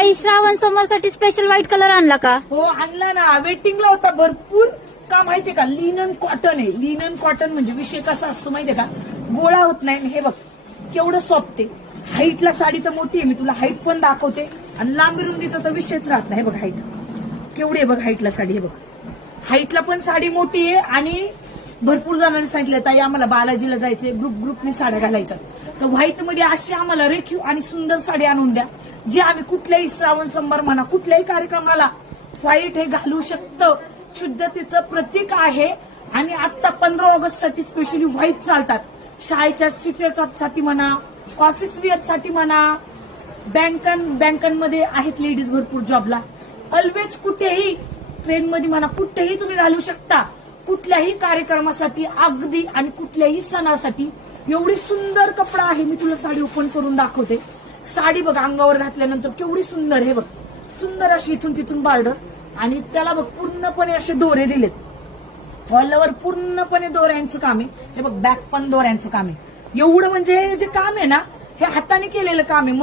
ताई Shravan समोरसाठी special white colour आणला का? हो आणला ना, वेटिंगला होता भरपूर. का माहितीये का, लिनन कॉटन आहे. लिनन कॉटन म्हणजे विषय कसा असतो माहितीये का, गोळा होत नाही. हे बघ केवढं सॉफ्ट आहे. हाईटला साडी तर मोठी आहे, मी तुला हाईट पण दाखवते. आणि लांबी रुंदीचा तर विषयच राहत नाही. हे बघ हाईट केवढी आहे, बघ हाईटला साडी. हे बघ हाईटला पण साडी मोठी आहे. आणि भरपूर जणांनी सांगितलं ताई आम्हाला बालाजीला जायचंय, ग्रुपने साड्या घालायच्या, तर व्हाईट मध्ये अशी आम्हाला रेखीव आणि सुंदर साडी आणून द्या, जी आम्ही कुठल्याही श्रावण सोमवार म्हणा कुठल्याही कार्यक्रमाला व्हाईट हे घालू शकतो. शुद्धतेचं प्रतीक आहे. आणि आता 15 ऑगस्ट साठी स्पेशली व्हाईट चालतात. शाळेच्या साठी म्हणा, ऑफिस वेअर साठी म्हणा, बँकांमध्ये आहेत लेडीज भरपूर जॉबला. ऑलवेज कुठेही ट्रेनमध्ये म्हणा कुठेही तुम्ही घालू शकता. कुठल्याही कार्यक्रमासाठी अगदी आणि कुठल्याही सणासाठी एवढी सुंदर कपडा आहे. मी तुला साडी ओपन करून दाखवते. साडी बघ अंगावर घातल्यानंतर केवढी सुंदर. हे बघ सुंदर अशी इथून तिथून बार्डर. आणि त्याला बघ पूर्णपणे असे दोरे दिलेत. ऑलवर पूर्णपणे दोऱ्यांचं काम आहे. हे बघ बॅक पण दोऱ्यांचं काम आहे. एवढं म्हणजे हे जे काम आहे ना, हे हाताने केलेलं काम आहे.